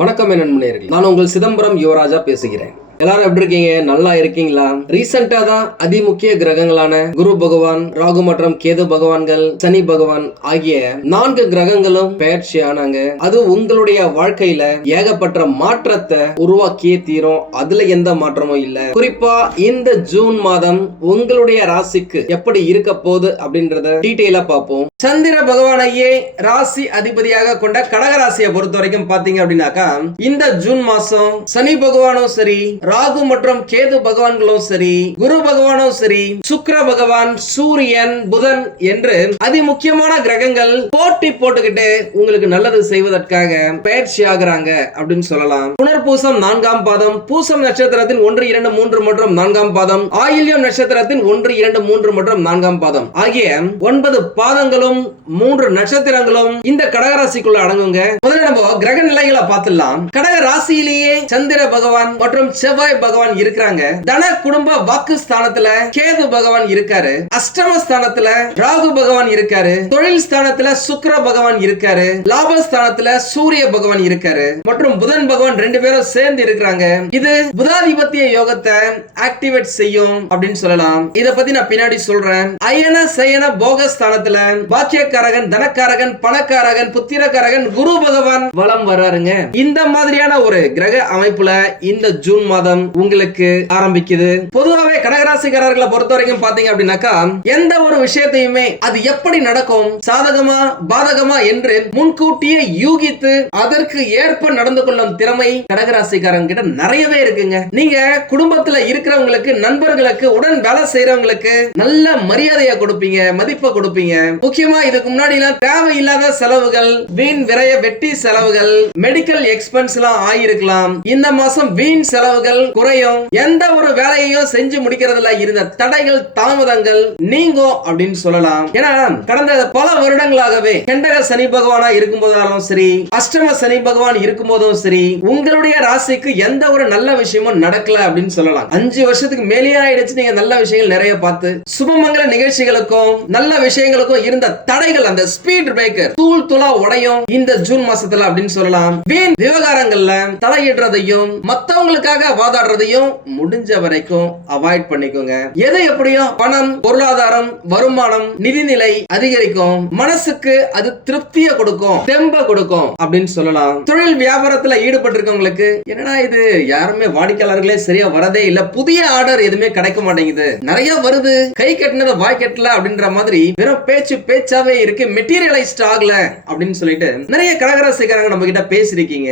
வணக்கம் என் நண்பனேர்கள் நான் உங்கள் சிதம்பரம் யுவராஜா பேசுகிறேன். எல்லாரும் எப்படி இருக்கீங்க? நல்லா இருக்கீங்களா? ரீசெண்டா தான் அதிமுக்கிய கிரகங்களான குரு பகவான் ராகு மற்றும் கேது பகவான்கள் சனி பகவான் ஆகிய நான்கு கிரகங்களும் பெயர்ச்சி ஆனாங்க. அது உங்களுடைய வாழ்க்கையில ஏகப்பட்ட மாற்றத்தை உருவாக்கியே தீரும். அதுல எந்த மாற்றமும் இல்ல. குறிப்பா இந்த ஜூன் மாதம் உங்களுடைய ராசிக்கு எப்படி இருக்க போகுது அப்படின்றத டீட்டெயிலா பார்ப்போம். சந்திர பகவானையே ராசி அதிபதியாக கொண்ட கடகராசியை பொறுத்த வரைக்கும் பாத்தீங்க அப்படின்னாக்கா இந்த ஜூன் மாசம் சனி பகவானும் சரி ராகு மற்றும் கேது பகவான்களும் சரி குரு பகவானும் சரி சுக்கிர பகவான் சூரியன் புதன் என்று அதி முக்கியமான கிரகங்கள் போட்டி போட்டுக்கிட்டு உங்களுக்கு நல்லது செய்வதற்காக பயிற்சி ஆகுறாங்க அப்படின்னு சொல்லலாம். புனர்பூசம் நான்காம் பாதம் பூசம் நட்சத்திரத்தின் ஒன்று இரண்டு மூன்று மற்றும் நான்காம் பாதம் ஆயில்யம் நட்சத்திரத்தின் ஒன்று இரண்டு மூன்று மற்றும் நான்காம் பாதம் ஆகிய ஒன்பது பாதங்களும் மூன்று நட்சத்திரங்களும் இந்த கடகராசிக்குள்ள அடங்குங்க. முதல்ல நம்ம கிரக நிலைகளை பார்த்துடலாம். கடக ராசியிலேயே சந்திர பகவான் மற்றும் செவ்வாய் பகவான் இருக்கிறாங்க. தன குடும்ப வாக்கு ஸ்தானத்துல கேது பகவான் இருக்காரு. அஷ்டம ஸ்தானத்துல ராகு பகவான் இருக்காரு. தொழில் ஸ்தானத்துல சுக்கர பகவான் இருக்காரு. லாப ஸ்தானத்துல சூரிய பகவான் இருக்காரு. மற்றும் புதன் பகவான் ரெண்டு பேரும் சேர்ந்து இருக்கிறாங்க. இது புதாதிபத்திய யோகத்தை ஆக்டிவேட் செய்யும் அப்படின்னு சொல்லலாம். இத பத்தி நான் பின்னாடி சொல்றேன். அயன சயன போக ஸ்தானத்துல பாக்கியக்காரகன் தனக்காரகன் பணக்காரகன் புத்திரக்காரகன் குரு பகவான் வலம் வராருங்க. இந்த மாதிரியான ஒரு கிரக அமைப்புல இந்த ஜூன் மாதம் உங்களுக்கு ஆரம்பிக்குது. பொதுவாகவே கடகராசிக்காரர்களை பொறுத்த வரைக்கும் பாத்தீங்க அப்படின்னாக்கா எந்த ஒரு விஷயத்தையுமே அது எப்படி நடக்கும் சாதகமா பாதகமா என்று முன்கூட்டியே யூகித்து அதற்கு ஏற்ப நடந்து கொள்ளும் திறமை கடகராசிக்காரங்க கிட்ட நிறையவே இருக்குங்க. நீங்க குடும்பத்துல இருக்கிறவங்களுக்கு நண்பர்களுக்கு உடன் வேலை செய்யறவங்களுக்கு நல்ல மரியாதையை கொடுப்பீங்க மதிப்பை கொடுப்பீங்க. முக்கியமா இதுக்கு முன்னாடி எல்லாம் தேவையில்லாத செலவுகள் வீண் விரைய வெட்டி செலவுகள் மெடிக்கல் எக்ஸ்பென்ஸ் எல்லாம் ஆயிருக்கலாம். இந்த மாசம் வீண் செலவுகள் குறையும். எந்த ஒரு வேலையையும் செஞ்சு முடிக்கிறதுல இருந்த தடைகள் தாமதங்கள் நீங்கும் அப்படின்னு சொல்லலாம். ஏன்னா கடந்த பல வருடங்களாகவே கெண்டக சனி பகவானா இருக்கும் போதாலும் சரி அஷ்டம சனி பகவான் இருக்கும் போதும் சரி உங்களுடைய ராசிக்கு எந்த ஒரு நல்ல விஷயமும் நடக்கல அப்படின்னு சொல்லலாம். அஞ்சு வருஷத்துக்கு மேலேயே ஆயிடுச்சு. நீங்க நல்ல விஷயங்கள் நிறைய பார்த்து சுபமங்கல நிகழ்ச்சிகளுக்கும் நல்ல விஷயங்களுக்கும் இருந்த தடைகள் அந்த ஸ்பீட் பிரேக்கர் தூள் துளா உடையும். இந்த ஜூன் மாசத்துல அப்படின்னு சொல்லலாம். வீண் விவகாரங்கள்ல தலையிடுறதையும் மத்தவங்களுக்காக வாதாடுறதையும் முடிஞ்ச வரைக்கும் அவாய்ட் பண்ணிக்கோங்க. எது எப்படியும் பணம் பொருளாதாரம் வருமானம் நிதிநிலை அதிகரிக்கும். மனசுக்கு அது திருப்தியை கொடுக்கும் தெம்ப கொடுக்கும் அப்படின்னு சொல்லலாம். தொழில் வியாபாரத்துல ஈடுபட்டு இருக்கவங்களுக்கு என்னடா இது யாருமே வாடிக்கையாளர்களே சரியா வரதே இல்ல. புதிய ஆர்டர் எதுவுமே கிடைக்க மாட்டேங்குது. நிறைய வருது. கை கட்டினத வாய் கட்டல அப்படின்ற மாதிரி வெறும் பேச்சு பேச்சு பேச்சாவே இருக்கு. மெட்டீரியலைஸ்ட் ஆகல அப்படின்னு சொல்லிட்டு நிறைய கடகராசிக்காரங்க நம்ம கிட்ட பேசிருக்கீங்க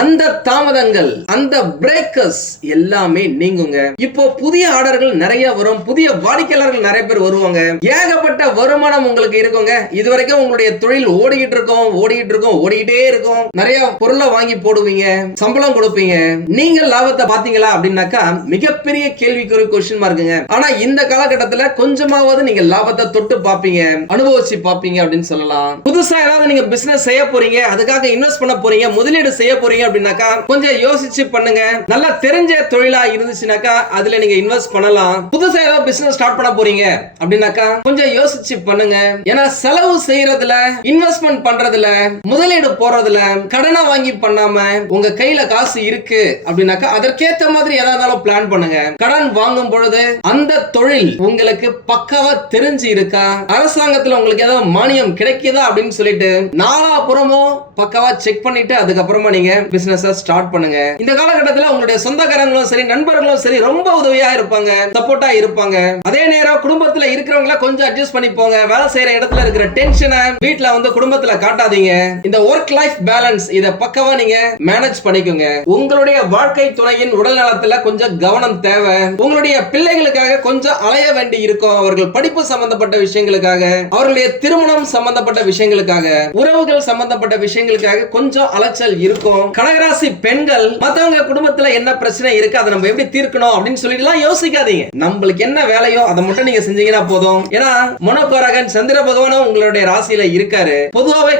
அந்த தாமதங்கள் அந்த பிரேக்கர்ஸ் எல்லாமே நீங்குங்க. இப்போ புதிய ஆர்டர்கள் நிறைய வரும். புதிய வாடிக்கையாளர்கள் நிறைய பேர் வருவாங்க. ஏகப்பட்ட வருமானம் உங்களுக்கு இருக்குங்க. இது வரைக்கும் உங்களுடைய தொழில் ஓடிக்கிட்டு இருக்கும் ஓடிக்கிட்டு இருக்கும் ஓடிக்கிட்டே இருக்கும். நிறைய பொருளை வாங்கி போடுவீங்க சம்பளம் கொடுப்பீங்க. நீங்க லாபத்தை பாத்தீங்களா அப்படின்னாக்கா மிகப்பெரிய கேள்விக்குறி கொஸ்டின் மார்க்குங்க ஆனா இந்த காலகட்டத்துல கொஞ்சமாவது நீங்க லாபத்தை தொட்டு பாப்பீங்க அனுபவிச்சு பாப்பீங்க அப்படின்னு சொல்லலாம். புதுசா ஏதாவது நீங்க பிசினஸ் செய்ய போறீங்க அதுக்காக இன்வெஸ்ட் பண்ண போறீங்க முதலீடு செய்ய போறீங்க அப்படின்னாக்கா கொஞ்சம் யோசிச்சு பண்ணுங்க. நல்லா தெரிஞ்ச தொழிலா இருந்துச்சுனாக்கா அதுல நீங்க இன்வெஸ்ட் பண்ணலாம். புதுசா ஏதாவது பிசினஸ் ஸ்டார்ட் பண்ண போறீங்க அப்படின்னாக்கா கொஞ்சம் யோசிச்சு பண்ணுங்க. ஏன்னா செலவு செய்யறதுல இன்வெஸ்ட்மெண்ட் பண்றதுல முதலீடு போறதுல கடனை வாங்கி பண்ணாம உங்க கையில காசு இருக்கு அப்படின்னாக்கா அதற்கேத்த மாதிரி ஏதாவது பிளான் பண்ணுங்க. கடன் வாங்கும் பொழுது அந்த தொழில் உங்களுக்கு பக்காவா தெரிஞ்சு இருக்கா? அரசாங்கத்துல உங்களுக்கு ஏதாவது மானியம் கிடைக்குதா அப்படின்னு சொல்லிட்டு நாலா புறமும் பக்காவா செக் பண்ணிட்டு அதுக்கப்புறமா நீங்க பிசினஸை ஸ்டார்ட் பண்ணுங்க. இந்த காலகட்டத்தில் உங்களுடைய சொந்தக்காரங்களும் சரி நண்பர்களும் சரி ரொம்ப உதவியா இருப்பாங்க சப்போர்ட்டா இருப்பாங்க. அதே நேரம் குடும்பத்துல இருக்கிறவங்கள கொஞ்சம் அட்ஜஸ்ட் பண்ணி போங்க. வேலை செய்யற இடத்துல இருக்கிற டென்ஷனை வீட்ல வந்து குடும்பத்துல காட்டாதீங்க. இந்த ஒர்க் லைஃப் பேலன்ஸ் இத பக்கவா நீங்க மேனேஜ் பண்ணிக்கோங்க. உங்களுடைய வாழ்க்கை துணையின் உடல் நலத்துல கொஞ்சம் கவனம் தேவை. உங்களுடைய பிள்ளைகளுக்காக கொஞ்சம் அலைய வேண்டி இருக்கும். அவர்கள் படிப்பு சம்பந்தப்பட்ட விஷயங்களுக்காக அவர்களுடைய திருமணம் சம்பந்தப்பட்ட விஷயங்களுக்காக உறவுகள் சம்பந்தப்பட்ட விஷயங்களுக்காக கொஞ்சம் அலைச்சல் இருக்கும். கடகராசி பெண்கள் மத்தவங்க குடும்பத்துல என்ன பிரச்சனை இருக்கு? அதை நம்ம எப்படி தீர்க்கணும் அப்படின்னு சொல்லிட்டுலாம் யோசிக்காதீங்க. நம்மளுக்கு என்ன வேலையோ அதை மட்டும் நீங்க செஞ்சீங்கன்னா போதும். ஏன்னா மனோகரகன் சந்திர பகவானும் உங்களுடைய ராசியில இருக்காரு. பொதுவாவே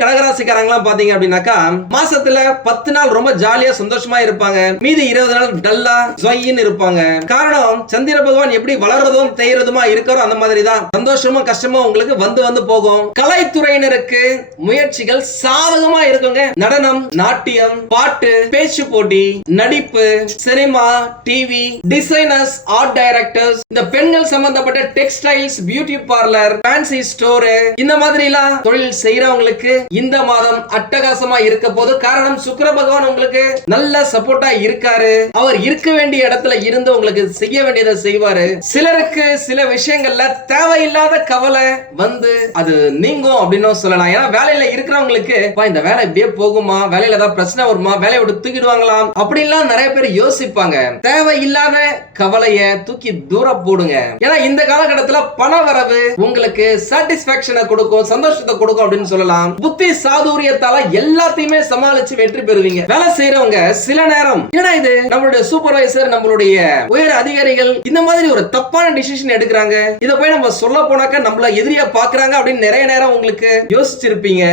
எல்லாம் பாத்தீங்க அப்படின்னாக்கா மாசத்துல பத்து நாள் ரொம்ப ஜாலியா சந்தோஷமா இருப்பாங்க. மீதி இருபது நாள் டல்லா ஜொயின்னு இருப்பாங்க. காரணம் சந்திர பகவான் எப்படி வளர்றதும் தேய்றதுமா இருக்கிறோம் அந்த மாதிரி தான் சந்தோஷமும் கஷ்டமும் உங்களுக்கு வந்து வந்து போகும். கலைத்துறையினருக்கு முயற்சிகள் சாதகமா இருக்குங்க. நடனம் நாட்டியம் பாட்டு பாட்டு பேச்சு போட்டி நடிப்பு cinema TV designers art directors இந்த பெண்கள் சம்பந்தப்பட்ட textiles beauty parlour fancy store இந்த மாதிரி எல்லாம் தொழில் செய்யறவங்களுக்கு இந்த மாதம் அட்டகாசமா இருக்க போது காரணம் சுக்கர பகவான் உங்களுக்கு நல்ல சப்போர்ட்டா இருக்காரு. அவர் இருக்க வேண்டிய இடத்துல இருந்து உங்களுக்கு செய்ய வேண்டியதை செய்வாரு. சிலருக்கு சில விஷயங்கள்ல தேவையில்லாத கவலை வந்து அது நீங்கும் அப்படின்னு சொல்லலாம். ஏன்னா வேலையில இருக்கிறவங்களுக்கு இந்த வேலை இப்படியே போகுமா? வேலையில ஏதாவது பிரச்சனை வருமா? வேலையை விட்டு தூக்கிடுவாங்களாம்? அப்படின்லாம் நிறைய பேர் யோசிப்பாங்க. தேவையில்லாத கவலைய தூக்கி தூர போடுங்க. ஏன்னா இந்த காலகட்டத்துல பண வரவு உங்களுக்கு சாட்டிஸ்பாக்சனை கொடுக்கும் சந்தோஷத்தை கொடுக்கும் அப்படின்னு சொல்லலாம். புத்தி சாதுரியத்தால எல்லாத்தையுமே சமாளிச்சு வெற்றி பெறுவீங்க. வேலை செய்யறவங்க சில நேரம் ஏன்னா இது? நம்மளுடைய சூப்பர்வைசர் நம்மளுடைய உயர் அதிகாரிகள் இந்த மாதிரி ஒரு தப்பான டிசிஷன் எடுக்கிறாங்க. இத போய் நம்ம சொல்ல போனாக்க நம்மள எதிரியா பாக்குறாங்க அப்படின்னு நிறைய நேரம் உங்களுக்கு யோசிச்சிருப்பீங்க.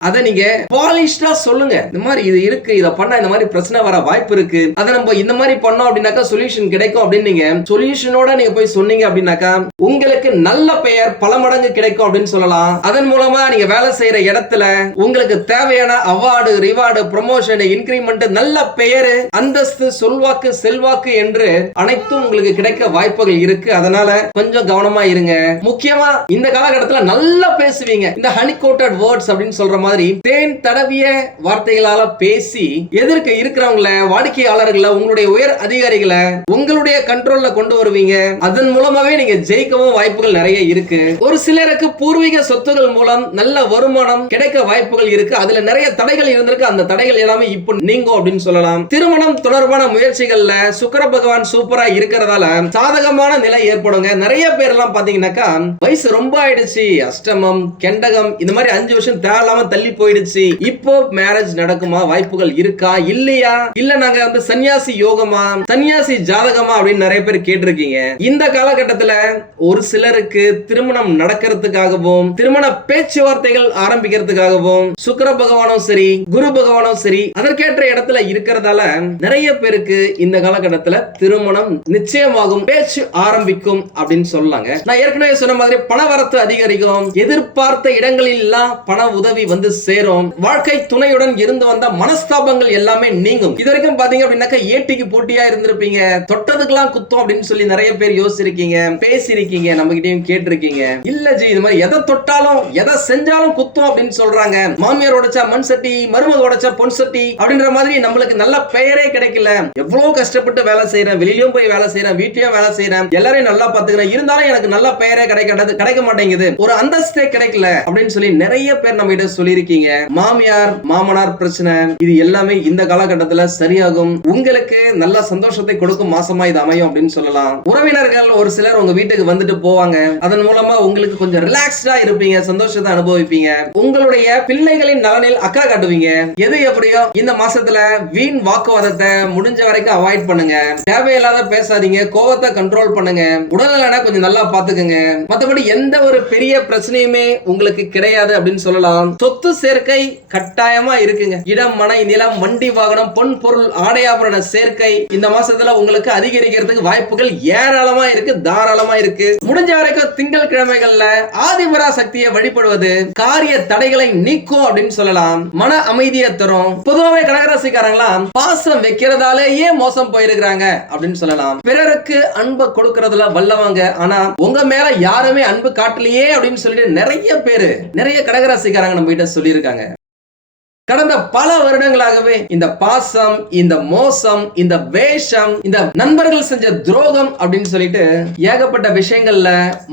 அதை நீங்க பாலிஷ்டா சொல்லுங்க. இந்த மாதிரி இது இருக்கு இத பண்ணா இந்த மாதிரி பிரச்சனை வர வாய்ப்பு இருக்கு. அதை நம்ம இந்த மாதிரி பண்ணோம் அப்படின்னாக்கா சொல்யூஷன் கிடைக்கும் அப்படின்னு நீங்க சொல்யூஷனோட நீங்க போய் சொன்னீங்க அப்படின்னாக்கா உங்களுக்கு நல்ல பெயர் பல மடங்கு கிடைக்கும் அப்படின்னு சொல்லலாம். அதன் மூலமா நீங்க வேலை செய்யற இடத்துல உங்களுக்கு தேவையான அவார்டு ரிவார்டு ப்ரொமோஷன் இன்கிரிமெண்ட் நல்ல பெயர் அந்தஸ்து சொல்வாக்கு செல்வாக்கு என்று அனைத்தும் உங்களுக்கு கிடைக்க வாய்ப்புகள் இருக்கு. அதனால கொஞ்சம் கவனமா இருங்க. முக்கியமா இந்த காலகட்டத்துல நல்லா பேசுவீங்க. இந்த ஹனி கோட்டட் வேர்ட்ஸ் அப்படின்னு சொல்ற மாதிரி தேன் தடவிய வார்த்தைகளால பேசி எதிர்க்க இருக்கிறவங்கள வாடிக்கையாளர்களை உங்களுடைய உயர் அதிகாரிகளை உங்களுடைய கண்ட்ரோல்ல கொண்டு வருவீங்க. அதன் மூலமாவே நீங்க கிடைக்கவும் வாய்ப்புகள் நிறைய இருக்கு. ஒரு சிலருக்கு பூர்வீக சொத்துகள் மூலம் நல்ல வருமானம் கிடைக்க வாய்ப்புகள் இருக்கு. அதுல நிறைய தடைகள் இருந்திருக்கு. அந்த தடைகள் எல்லாமே இப்போ நீங்கும் அப்படின்னு சொல்லலாம். திருமணம் தொடர்பான முயற்சிகள்ல சுக்கர பகவான் சூப்பரா இருக்கிறதால சாதகமான நிலை ஏற்படுங்க. நிறைய பேர் எல்லாம் பாத்தீங்கன்னாக்கா வயசு ரொம்ப ஆயிடுச்சு. அஷ்டமம் கெண்டகம் இந்த மாதிரி அஞ்சு வருஷம் தேவையில்லாம தள்ளி போயிடுச்சு. இப்போ மேரேஜ் நடக்குமா? வாய்ப்புகள் இருக்கா? இல்லையா? இல்ல நாங்க வந்து சன்னியாசி யோகமா சன்னியாசி ஜாதகமா அப்படின்னு நிறைய பேர் கேட்டிருக்கீங்க. இந்த காலகட்டத்துல ஒரு சிலருக்கு திருமணம் நடக்கிறதுக்காகவும் திருமண பேச்சுவார்த்தைகள் ஆரம்பிக்கிறதுக்காகவும் சுக்கர பகவானும் சரி குரு பகவானும் சரி அதற்கேற்ற இடத்துல இருக்கிறதால நிறைய பேருக்கு இந்த காலகட்டத்துல திருமணம் நிச்சயமாகும் பேச்சு ஆரம்பிக்கும் அப்படின்னு சொல்லாங்க. நான் ஏற்கனவே சொன்ன மாதிரி பண வரத்து அதிகரிக்கும் எதிர்பார்த்த இடங்களில் எல்லாம் பண உதவி வந்து சேரும் வாழ்க்கை துணையுடன் இருந்து வந்த மனஸ்தாபங்கள் எல்லாமே நீங்கும். இது வரைக்கும் பாத்தீங்க அப்படின்னாக்கா ஏட்டிக்கு போட்டியா இருந்திருப்பீங்க தொட்டதுக்கெல்லாம் குத்தம் அப்படின்னு சொல்லி நிறைய பேர் யோசிச்சிருக்கீங்க பேசிருக்கீங்க நம்ம கிட்டயும் கேட்டிருக்கீங்க. இல்ல ஜி இது மாதிரி எதை தொட்டாலும் எதை செஞ்சாலும் குத்தம் அப்படின்னு சொல்றாங்க. மாமியார் உடைச்சா மண் சட்டி மருமக உடைச்சா பொன் சட்டி அப்படின்ற மாதிரி நம்மளுக்கு நல்ல பெயரே கிடைக்கல. எவ்வளவு கஷ்டப்பட்டு வேலை செய்யறேன் வெளியிலயும் போய் வேலை செய்யறேன் வீட்லயும் வேலை செய்யறேன் எல்லாரையும் நல்லா பாத்துக்கிறேன் இருந்தாலும் எனக்கு நல்ல பெயரே கிடைக்காது கிடைக்க மாட்டேங்குது. ஒரு அந்தஸ்தே கிடைக்கல அப்படின்னு சொல்லி நிறைய பேர் நம்ம கிட்ட சொல்லியிருக்கீங்க. மாமியார் மாமனார் பிரச்சனை இது எல்லாமே இந்த காலகட்டத்துல சரியாகும். உங்களுக்கு நல்ல சந்தோஷத்தை கொடுக்கும் மாசமா இது அமையும் அப்படின்னு சொல்லலாம். உறவினர்கள் ஒரு சிலர் உங்க வீட்டுக்கு வந்துட்டு போவாங்க. அதன் மூலமா உங்களுக்கு கொஞ்சம் ரிலாக்ஸ்டா இருப்பீங்க சந்தோஷத்தை அனுபவிப்பீங்க. உங்களுடைய பிள்ளைகளின் நலனில் அக்கா காட்டுவீங்க. எது எப்படியோ இந்த மாசத்துல வீண் வாக்குவாதத்தை முடிஞ்ச வரைக்கும் அவாய்ட் பண்ணுங்க. தேவையில்லாத பேசாதீங்க கோவத்தை கண்ட்ரோல் பண்ணுங்க. உடல்நலனை கொஞ்சம் நல்லா பாத்துக்கோங்க மத்தபடி எந்த ஒரு பெரிய பிரச்சனையுமே உங்களுக்கு கிடையாது அப்படின்னு சொல்லலாம். சொத்து சேர்க்கை கட்டாயமா இருக்குங்க. இடம் மனை நிலம் வண்டி வாகனம் பொன் பொருள் ஆடையாபரண சேர்க்கை இந்த மாசத்துல உங்களுக்கு அதிகரிக்கிறதுக்கு வாய்ப்புகள் ஏராளமா இருக்கு தாராளமா இருக்கு. முடிஞ்ச வரைக்கும் திங்கள் கிழமைகள்ல ஆதிபரா சக்தியை வழிபடுவது காரிய தடைகளை நீக்கும் அப்படின்னு சொல்லலாம். மன அமைதியை தரும். பொதுவாகவே கடகராசிக்காரங்களாம் பாசம் வைக்கிறதாலேயே மோசம் போயிருக்கிறாங்க அப்படின்னு சொல்லலாம். பிறருக்கு அன்பை கொடுக்கறதுல வல்லவங்க. ஆனா உங்க மேல யாருமே அன்பு காட்டலையே அப்படின்னு சொல்லிட்டு நிறைய பேரு நிறைய கடகராசிக்காரங்க நம்ம கிட்ட சொல்லியிருக்காங்க. கடந்த பல வருடங்களாகவே இந்த பாசம் இந்த மோசம் இந்த வேஷம் இந்த நண்பர்கள் செஞ்ச துரோகம் அப்படின்னு சொல்லிட்டு ஏகப்பட்ட விஷயங்கள்ல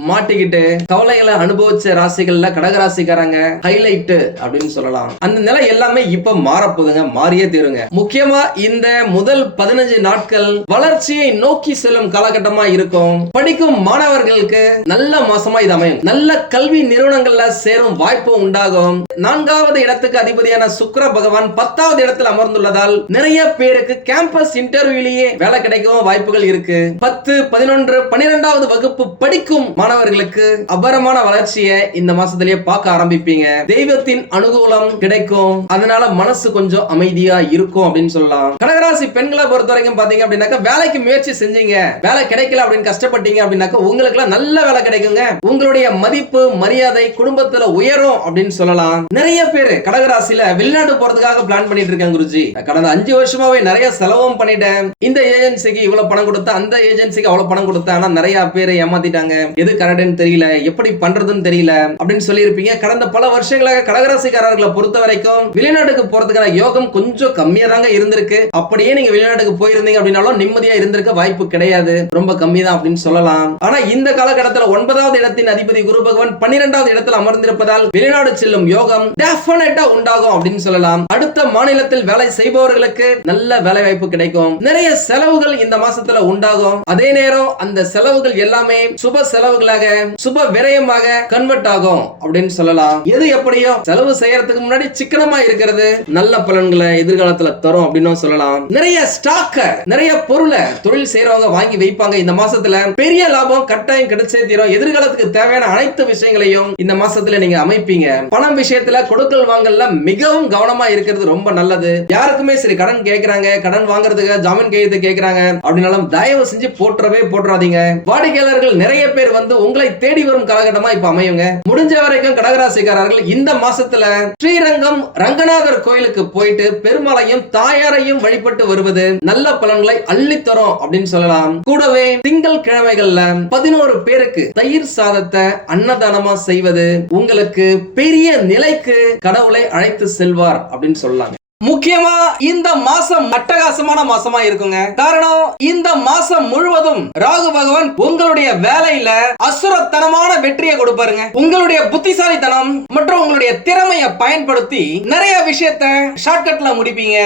மாட்டிக்கிட்டு கவலைகளை அனுபவிச்ச ராசிகள்ல கடகராசிக்காரங்க ஹைலைட் அப்படின்னு சொல்லலாம். அந்த நிலை எல்லாமே இப்ப மாறப்போகுதுங்க மாறியே தீருங்க. முக்கியமா இந்த முதல் பதினஞ்சு நாட்கள் வளர்ச்சியை நோக்கி செல்லும் காலகட்டமா இருக்கும். படிக்கும் மாணவர்களுக்கு நல்ல மாசமா இது அமையும். நல்ல கல்வி நிறுவனங்கள்ல சேரும் வாய்ப்பு உண்டாகும். நான்காவது இடத்துக்கு அதிபதியான சுக்கர பகவான் பத்தாவது இடத்தில் அமர்ந்துள்ளதால் நிறைய பேருக்கு கேம்பஸ் இன்டர்வியூலேயே வேலை கிடைக்கவும் வாய்ப்புகள் இருக்கு. பத்து பதினொன்று பனிரெண்டாவது வகுப்பு படிக்கும் மாணவர்களுக்கு அபரமான வளர்ச்சியை இந்த மாசத்திலேயே பார்க்க ஆரம்பிப்பீங்க. தெய்வத்தின் அனுகூலம் கிடைக்கும். அதனால மனசு கொஞ்சம் அமைதியா இருக்கும் அப்படின்னு சொல்லலாம். கடகராசி பெண்களை பொறுத்த வரைக்கும் பாத்தீங்க அப்படின்னாக்கா வேலைக்கு முயற்சி செஞ்சீங்க. வேலை கிடைக்கல அப்படின்னு கஷ்டப்பட்டீங்க அப்படின்னாக்கா உங்களுக்கு எல்லாம் நல்ல வேலை கிடைக்குங்க. உங்களுடைய மதிப்பு மரியாதை குடும்பத்துல உயரும் அப்படின்னு சொல்லலாம். நிறைய பேர் கடகராசியில வில்லங்க வெளிநாட்டு போறதுக்காக பிளான் பண்ணிட்டு இருக்கேன் குருஜி. கடந்த அஞ்சு வருஷமாவே நிறைய செலவும் பண்ணிட்டேன். இந்த ஏஜென்சிக்கு இவ்வளவு பணம் கொடுத்தா அந்த ஏஜென்சிக்கு அவ்வளவு பணம் கொடுத்தா ஆனா நிறைய பேரை ஏமாத்திட்டாங்க. எது கரெக்ட்னு தெரியல எப்படி பண்றதுன்னு தெரியல அப்படின்னு சொல்லியிருப்பீங்க. கடந்த பல வருஷங்களாக கடகராசிக்காரர்களை பொறுத்த வரைக்கும் வெளிநாட்டுக்கு போறதுக்கான யோகம் கொஞ்சம் கம்மியா தாங்க இருந்திருக்கு. அப்படியே நீங்க வெளிநாட்டுக்கு போயிருந்தீங்க அப்படின்னாலும் நிம்மதியா இருந்திருக்க வாய்ப்பு கிடையாது. ரொம்ப கம்மி தான் அப்படின்னு சொல்லலாம். ஆனா இந்த காலகட்டத்தில் ஒன்பதாவது இடத்தின் அதிபதி குரு பகவான் பன்னிரெண்டாவது இடத்தில் அமர்ந்திருப்பதால் வெளிநாடு செல்லும் யோகம் டெஃபினட்டா உண்டாகும் அப்படின்னு சொல்லலாம். அடுத்த மாநிலத்தில் வேலை செய்பவர்களுக்கு நல்ல வேலை வாய்ப்பு கிடைக்கும். நிறைய செலவுகள் இந்த மாசத்துல உண்டாகும். அதே நேரம் அந்த செலவுகள் எல்லாமே சுப செலவுகளாக சுப விரயமாக கன்வெர்ட் ஆகும் அப்படின்னு சொல்லலாம். எது எப்படியோ செலவு செய்யறதுக்கு முன்னாடி சிக்கனமா இருக்கிறது. நல்ல பலன்களை எதிர்காலத்துல தரும் அப்படின்னு சொல்லலாம். நிறைய ஸ்டாக்க நிறைய பொருளை தொழில் செய்யறவங்க வாங்கி வைப்பாங்க இந்த மாசத்துல. பெரிய லாபம் கட்டாயம் கிடைச்சே தீரும். எதிர்காலத்துக்கு தேவையான அனைத்து விஷயங்களையும் இந்த மாசத்துல நீங்க அமைப்பீங்க. பணம் விஷயத்துல கொடுக்கல் வாங்கல மிகவும் கவனமா இருக்கிறது ரொம்ப நல்லது. யாருக்குமே சரி கடன் கேக்குறாங்க கடன் வாங்குறதுக்கு ஜாமீன் கையெழுத்து கேக்குறாங்க அப்படின்னாலும் தயவு செஞ்சு போட்டுறவே போட்டுறாதீங்க வாடிக்கையாளர்கள் நிறைய பேர் வந்து உங்களை தேடி வரும் காலகட்டமா இப்ப அமையுங்க. முடிஞ்ச வரைக்கும் கடகராசிக்காரர்கள் இந்த மாசத்துல ஸ்ரீரங்கம் ரங்கநாதர் கோயிலுக்கு போயிட்டு பெருமாளையும் தாயாரையும் வழிபட்டு வருவது நல்ல பலன்களை அள்ளித்தரும் அப்படின்னு சொல்லலாம். கூடவே திங்கள் கிழமைகள்ல பதினோரு பேருக்கு தயிர் சாதத்தை அன்னதானமா செய்வது உங்களுக்கு பெரிய நிலைக்கு கடவுளை அழைத்து செல்வார் அப்படின்னு சொல்லலாம் முக்கியமா இந்த மாசம் அட்டகாசமான மாசமா இருக்குங்க. காரணம் இந்த மாசம் முழுவதும் ராகு பகவான் உங்களுடைய வேலையில அசுரத்தனமான வெற்றியை கொடுப்பாருங்க. உங்களுடைய புத்திசாலித்தனம் மற்றும் உங்களுடைய திறமையை பயன்படுத்தி நிறைய விஷயத்த ஷார்ட்கட்ல முடிப்பீங்க.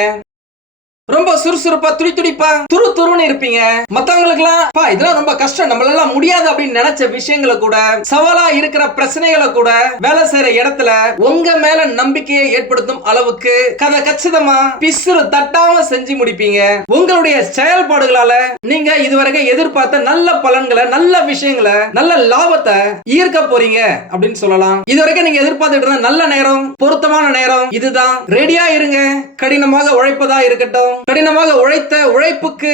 ரொம்ப சுறுசுறுப்பா துடி துடிப்பா துரு துருன்னு இருப்பீங்க. மத்தவங்களுக்கு எல்லாம் இதெல்லாம் ரொம்ப கஷ்டம். நம்மளால முடியாது அப்படின்னு நினைச்ச விஷயங்களை கூட சவாலா இருக்கிற பிரச்சனைகளை கூட வேலை செய்யற இடத்துல உங்க மேல நம்பிக்கையை ஏற்படுத்தும் அளவுக்கு கதை கச்சிதமா பிசுறு தட்டாம செஞ்சு முடிப்பீங்க. உங்களுடைய செயல்பாடுகளால நீங்க இதுவரைக்கும் எதிர்பார்த்த நல்ல பலன்களை நல்ல விஷயங்களை நல்ல லாபத்தை ஈர்க்க போறீங்க அப்படின்னு சொல்லலாம். இதுவரைக்கும் நீங்க எதிர்பார்த்துட்டு இருந்த நல்ல நேரம் பொருத்தமான நேரம் இதுதான். ரெடியா இருங்க. கடினமாக உழைப்பதா இருக்கட்டும். கடினமாக உழைத்த உழைப்புக்கு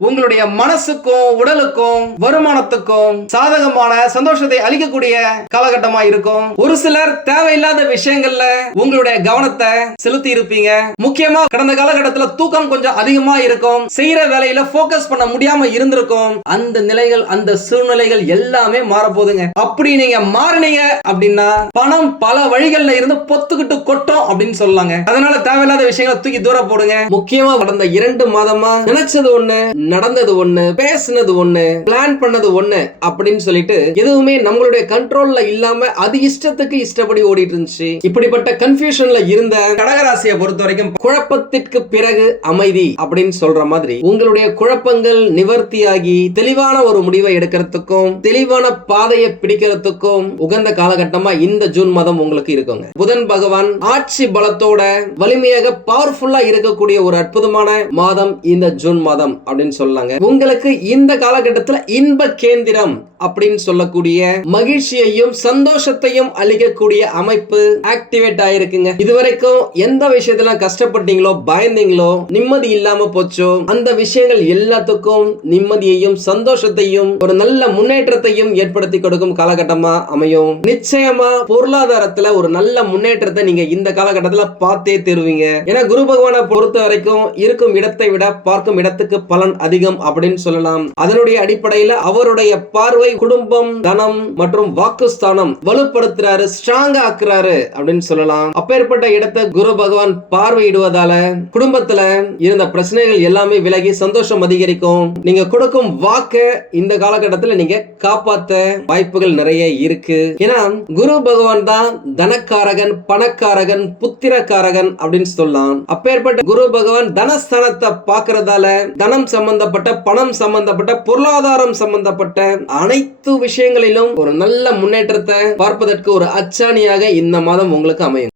உங்களுடைய மனசுக்கும் உடலுக்கும் வருமானத்துக்கும் சாதகமான சந்தோஷத்தை அளிக்கக்கூடிய காலகட்டமா இருக்கும். ஒரு சிலர் தேவையில்லாத விஷயங்கள்ல உங்களுடைய கவனத்தை செலுத்தி இருப்பீங்க. முக்கியமா கடந்த காலகட்டத்துல தூக்கம் கொஞ்சம் அதிகமா இருக்கும். செய்யற வேலையில போக்கஸ் பண்ண முடியாம இருந்திருக்கும். அந்த நிலைகள் அந்த சூழ்நிலைகள் எல்லாமே மாறப்போகுதுங்க. அப்படி நீங்க மாறினீங்க அப்படின்னா பணம் பல வழிகள்ல இருந்து பொத்துக்கிட்டு கொட்டும் அப்படின்னு சொல்லலாங்க. அதனால தேவையில்லாத விஷயங்களை தூக்கி தூர போடுங்க. முக்கியமா கடந்த இரண்டு மாதமா நினைச்சது ஒண்ணு நடந்தது ஒண்ணு பேசுனது ஒண்ணு பிளான் பண்ணது ஒண்ணு அப்படின்னு சொல்லிட்டு எதுவுமே நம்மளுடைய கண்ட்ரோல்ல இல்லாம அது இஷ்டத்துக்கு இஷ்டப்படி ஓடிட்டு இருந்துச்சு. இப்படிப்பட்ட கன்ஃபியூஷன்ல இருந்த கடகராசியை பொறுத்த வரைக்கும் குழப்பத்திற்கு பிறகு அமைதி அப்படின்னு சொல்ற மாதிரி உங்களுடைய குழப்பங்கள் நிவர்த்தியாகி தெளிவான ஒரு முடிவை எடுக்கிறதுக்கும் தெளிவான பாதையை பிடிக்கிறதுக்கும் உகந்த காலகட்டமா இந்த ஜூன் மாதம் உங்களுக்கு இருக்குங்க. புதன் பகவான் ஆட்சி பலத்தோட வலிமையாக பவர்ஃபுல்லா இருக்கக்கூடிய ஒரு அற்புதமான மாதம் இந்த ஜூன் மாதம் அப்படின்னு சொல்லலாங்க உங்களுக்கு இந்த காலகட்டத்தில் இன்ப கேந்திரம் அப்படின்னு சொல்லக்கூடிய மகிழ்ச்சியையும் சந்தோஷத்தையும் அளிக்கக்கூடிய அமைப்பு ஆக்டிவேட் ஆயிருக்குங்க. இதுவரைக்கும் எந்த விஷயத்துல கஷ்டப்பட்டீங்களோ பயந்தீங்களோ நிம்மதி இல்லாம போச்சோ அந்த விஷயங்கள் எல்லாத்துக்கும் நிம்மதியையும் சந்தோஷத்தையும் ஒரு நல்ல முன்னேற்றத்தையும் ஏற்படுத்தி கொடுக்கும் காலகட்டமா அமையும். நிச்சயமா பொருளாதாரத்துல ஒரு நல்ல முன்னேற்றத்தை நீங்க இந்த காலகட்டத்துல பார்த்தே தருவீங்க. ஏன்னா குரு பகவானை பொறுத்த வரைக்கும் இருக்கும் இடத்தை விட பார்க்கும் இடத்துக்கு பலன் அதிகம் அதிகம் அப்படின்னு சொல்லலாம். அதனுடைய அடிப்படையில அவருடைய பார்வை குடும்பம் தனம் மற்றும் வாக்குஸ்தானம் வலுப்படுத்துறாரு ஸ்ட்ராங் ஆக்குறாரு அப்படின்னு சொல்லலாம். அப்பேற்பட்ட இடத்தை குரு பகவான் பார்வையிடுவதால குடும்பத்துல இருந்த பிரச்சனைகள் எல்லாமே விலகி சந்தோஷம் அதிகரிக்கும். நீங்க கொடுக்கும் வாக்க இந்த காலகட்டத்தில் நீங்க காப்பாத்த வாய்ப்புகள் நிறைய இருக்கு. ஏன்னா குரு பகவான் தான் தனக்காரகன் பணக்காரகன் புத்திரக்காரகன் அப்படின்னு சொல்லலாம். அப்பேற்பட்ட குரு பகவான் தனஸ்தானத்தை பாக்குறதால தனம் சம்பந்த சம்பந்தப்பட்ட பணம் சம்பந்தப்பட்ட பொருளாதாரம் சம்பந்தப்பட்ட அனைத்து விஷயங்களிலும் ஒரு நல்ல முன்னேற்றத்தை பார்ப்பதற்கு ஒரு அச்சாணியாக இந்த மாதம் உங்களுக்கு அமையும்.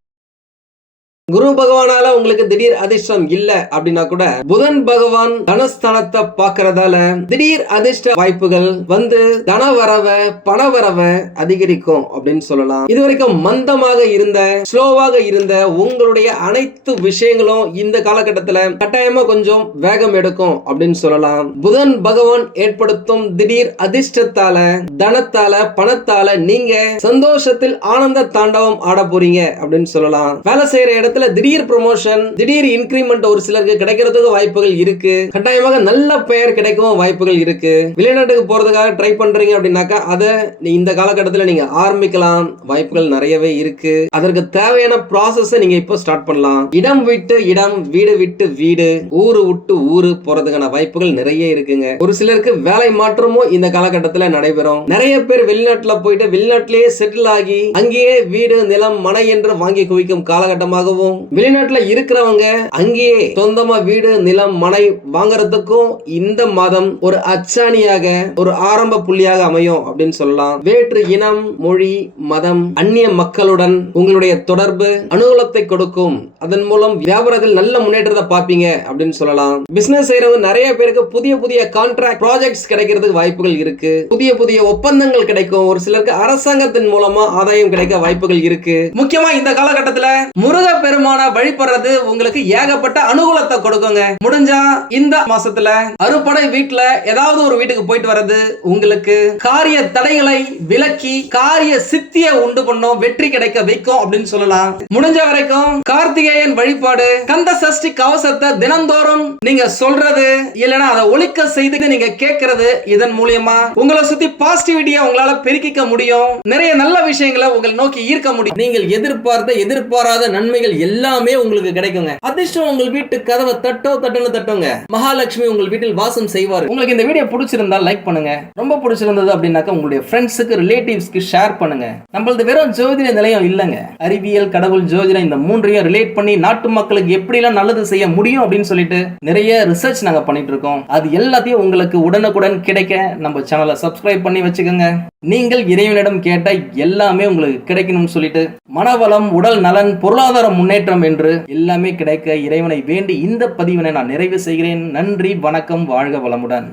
குரு பகவானால உங்களுக்கு திடீர் அதிர்ஷ்டம் இல்ல அப்படின்னா கூட புதன் பகவான் தனஸ்தானத்தை பாக்குறதால திடீர் அதிர்ஷ்ட வாய்ப்புகள் வந்து தனவரவ பணவரவ அதிகரிக்கும் அப்படின்னு சொல்லலாம். இதுவரைக்கும் மந்தமாக இருந்த ஸ்லோவாக இருந்த உங்களுடைய அனைத்து விஷயங்களும் இந்த காலகட்டத்துல கட்டாயமா கொஞ்சம் வேகம் எடுக்கும் அப்படின்னு சொல்லலாம். புதன் பகவான் ஏற்படுத்தும் திடீர் அதிர்ஷ்டத்தால தனத்தால பணத்தால நீங்க சந்தோஷத்தில் ஆனந்த தாண்டவம் ஆட போறீங்க அப்படின்னு சொல்லலாம். வேலை செய்யற இடத்துல திடீர் ப்ரொமோஷன் திடீர் இன்கிரிமெண்ட் ஒரு சிலருக்கு கிடைக்கிறதுக்கு வாய்ப்புகள் இருக்கு. கட்டாயமாக நல்ல பெயர் கிடைக்கவும் வாய்ப்புகள் இருக்கு. வெளிநாட்டுக்கு போறதுக்காக ட்ரை பண்றீங்க அப்படின்னாக்கா அதை நீ இந்த காலகட்டத்தில் நீங்க ஆரம்பிக்கலாம். வாய்ப்புகள் நிறையவே இருக்கு. அதற்கு தேவையான ப்ராசஸ் நீங்க இப்போ ஸ்டார்ட் பண்ணலாம். இடம் விட்டு இடம் வீடு விட்டு வீடு ஊரு விட்டு ஊரு போறதுக்கான வாய்ப்புகள் நிறைய இருக்குங்க. ஒரு சிலருக்கு வேலை மாற்றமும் இந்த காலகட்டத்தில் நடைபெறும். நிறைய பேர் வெளிநாட்டில் போயிட்டு வெளிநாட்டிலேயே செட்டில் ஆகி அங்கேயே வீடு நிலம் மனை என்று வாங்கி குவிக்கும் காலகட்டமாகவும் வெளிநாட்டுல இருக்கிறவங்க அங்கேயே சொந்தமா வீடு நிலம் மனை வாங்குறதுக்கும் இந்த மாதம் ஒரு அச்சாணியாக ஒரு ஆரம்ப புள்ளியாக அமையும் அப்படின்னு சொல்லலாம். வேற்று இனம் மொழி மதம் அந்நிய மக்களுடன் உங்களுடைய தொடர்பு அனுகூலத்தை கொடுக்கும். அதன் மூலம் வியாபாரத்தில் நல்ல முன்னேற்றத்தை பார்ப்பீங்க அப்படின்னு சொல்லலாம். பிசினஸ் செய்யறவங்க நிறைய பேருக்கு புதிய புதிய கான்ட்ராக்ட் ப்ராஜெக்ட்ஸ் கிடைக்கிறதுக்கு வாய்ப்புகள் இருக்கு. புதிய புதிய ஒப்பந்தங்கள் கிடைக்கும். ஒரு சிலருக்கு அரசாங்கத்தின் மூலமா ஆதாயம் கிடைக்க வாய்ப்புகள் இருக்கு. முக்கியமா இந்த காலகட்டத்துல முருக பெருமான வழிபடுறது உங்களுக்கு ஏகப்பட்ட அனுகூலத்தை கொடுக்குங்க. முடிஞ்சா இந்த மாசத்துல அறுபடை வீட்டுல ஏதாவது ஒரு வீட்டுக்கு போயிட்டு வர்றது உங்களுக்கு காரிய தடைகளை விலக்கி காரிய சித்திய உண்டு பண்ணும் வெற்றி கிடைக்க வைக்கும் அப்படின்னு சொல்லலாம். முடிஞ்ச வரைக்கும் கார்த்திகேயன் வழிபாடு கந்த சஷ்டி கவசத்தை தினந்தோறும் நீங்க சொல்றது இல்லைன்னா அதை ஒழிக்க செய்து நீங்க கேட்கறது இதன் மூலியமா உங்களை சுத்தி பாசிட்டிவிட்டியா உங்களால பெருக்கிக்க முடியும். நிறைய நல்ல விஷயங்களை உங்களை நோக்கி ஈர்க்க முடியும். நீங்கள் எதிர்பார்த்த எதிர்பாராத நன்மைகள் எல்லாமே உங்களுக்கு கிடைக்குங்க. அதிர்ஷ்டம் உங்கள் வீட்டு கதவை தட்டோ தட்டோன்னு தட்டோங்க. மகாலட்சுமி உங்கள் வீட்டில் வாசம் செய்வார். உங்களுக்கு இந்த வீடியோ பிடிச்சிருந்தா லைக் பண்ணுங்க. ரொம்ப பிடிச்சிருந்தது அப்படின்னாக்கா உங்களுடைய ஃப்ரெண்ட்ஸுக்கு ரிலேட்டிவ்ஸ்க்கு ஷேர் பண்ணுங்க. நம்மளது வெறும் ஜோதிட நிலையம் இல்லைங்க. அறிவியல் கடவுள் ஜோதிடம் இந்த மூன்றையும் ரிலேட் பண்ணி நாட்டு மக்களுக்கு எப்படிலாம் நல்லது செய்ய முடியும் அப்படின்னு சொல்லிட்டு நிறைய ரிசர்ச் நாங்க பண்ணிட்டு இருக்கோம். அது எல்லாத்தையும் உங்களுக்கு உடனுக்குடன் கிடைக்க நம்ம சேனலை சப்ஸ்கிரைப் பண்ணி வச்சுக்கோங்க. நீங்கள் இறைவனிடம் கேட்ட எல்லாமே உங்களுக்கு கிடைக்கணும்னு சொல்லிட்டு மனவளம் உடல் நலன் பொருளாதார முன்னேற்றம் என்று எல்லாமே கிடைக்க இறைவனை வேண்டி இந்த பதிவினை நான் நிறைவு செய்கிறேன். நன்றி வணக்கம் வாழ்க வளமுடன்.